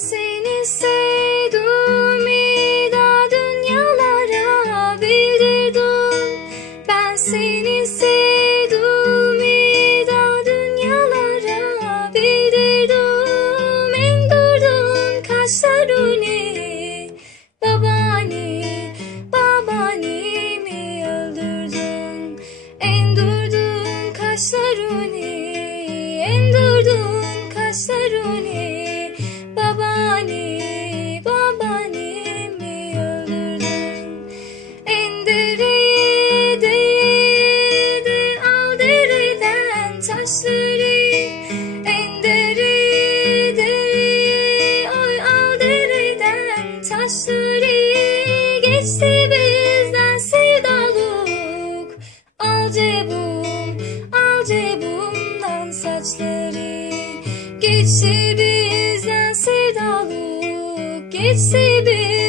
seni sevdim da dünyalara bildirdim Ben seni sevdim da dünyalara bildirdim Endurdun kaşlarını taşları Endereye değ oy al dereden taşları Geçti bizden sevdalık Al cebum, al cebumdan saçları. Geçti bizden sevdalık Geçti bizden